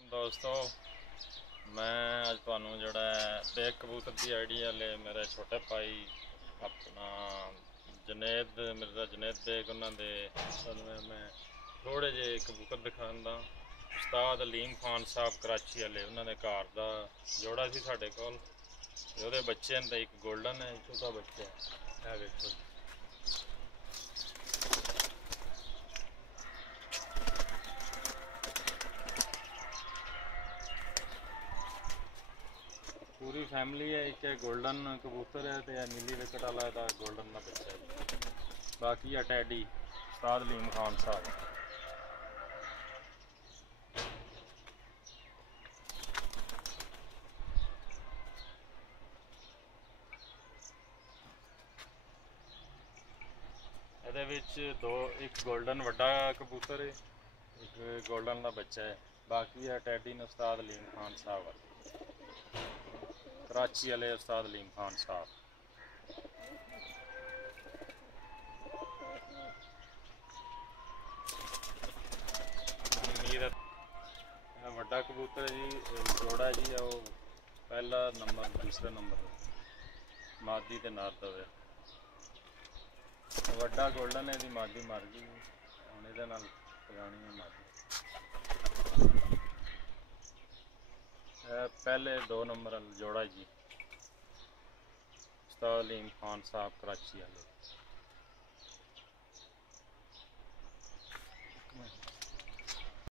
दोस्तों मैं अज तुहानू जोड़ा बेग कबूतर की आइडिया ले मेरे छोटे भाई अपना जनेद मिर्जा जनेद बेग उन्होंने मैं थोड़े जे कबूतर दिखांदा। उस्ताद अलीम खान साहब कराची वाले उन्होंने घर का जोड़ा सी साढ़े कोल ਉਹਦੇ ਬੱਚੇ ਨੇ एक गोल्डन है छोटा बच्चा है वेखो पूरी फैमिली है। एक गोल्डन कबूतर है तो नीली विकट वाला गोल्डन का बच्चा है। बाकी है टैडी उस्ताद अलीम खान साहब। दो एक गोल्डन वड्डा कबूतर है एक गोल्डन का बच्चा है। बाकी है टैडी ने उस्ताद अलीम खान साहब कराची वाले उस्ताद अलीम खान साहब। वड्डा कबूतर जी जोड़ा जी है वो पहला नंबर दूसरे नंबर मादी ते नार दवे। वड्डा गोल्डन है दी मादी मर गई हुण इहदे नाल पुरानी है मादी। पहले दो नंबर जोड़ा जी उस्ताद अलीम खान साहब कराची वाले।